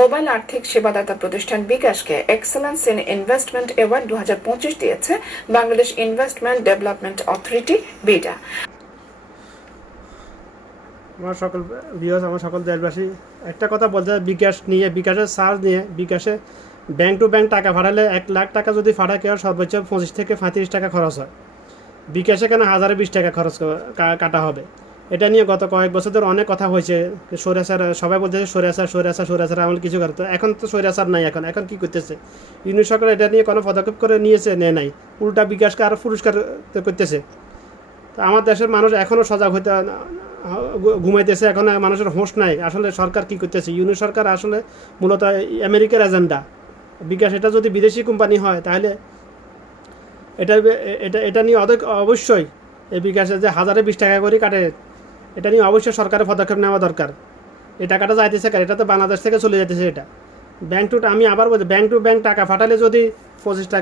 Mobile আর্থিক সেবাদাতা প্রতিষ্ঠান বিকাশকে এক্সেলেন্স ইন ইনভেস্টমেন্ট অ্যাওয়ার্ড দু দিয়েছে Bangladesh investment development authority, BIDA. আমার সকল ভিউয়ার্স আমার সকল দেশবাসী, একটা কথা বলতে বিকাশ নিয়ে, বিকাশের চার্জ নিয়ে, বিকাশে ব্যাংক টু ব্যাংক টাকা ফাটালে এক লাখ টাকা যদি ফাটা কেউ সর্বোচ্চ পঁচিশ থেকে পঁয়ত্রিশ টাকা খরচ হয়। বিকাশে কেন হাজারে বিশ টাকা খরচ কাটা হবে? এটা নিয়ে গত কয়েক বছর ধরে অনেক কথা হয়েছে সৈরাচার, সবাই বলছে সৈরাচার সৈরাচার সৈরাচার আমল কিছু করতো। এখন তো সৈরাচার নাই এখন এখন কি করতেছে? ইউনিট সরকার এটা নিয়ে কোনো পদক্ষেপ করে নিয়েছে? নেয় নাই। উল্টা বিকাশকে আরও পুরস্কার করতেছে। তো আমার দেশের মানুষ এখনও সজাগ হইতে ঘুমাইতেছে, এখন মানুষের হোঁশ নাই। আসলে সরকার কি করতেছে? ইউনিট সরকার আসলে মূলত আমেরিকার এজেন্ডা। বিকাশ, এটা যদি বিদেশি কোম্পানি হয়, তাহলে এটা এটা এটা নিয়ে অবশ্যই এই বিকাশে যে হাজারে বিশ টাকা করে কাটে। এটা নিয়ে অবশ্যই সরকারের পদক্ষেপ নেওয়া দরকার। এই টাকাটা যাইতেছে কার, এটা তো বাংলাদেশ থেকে চলে যাইতেছে এটা। ব্যাংক টু আমি আবার বলছি ব্যাংক টু ব্যাংক টাকা ফাটালে যদি পঁচিশ টাকা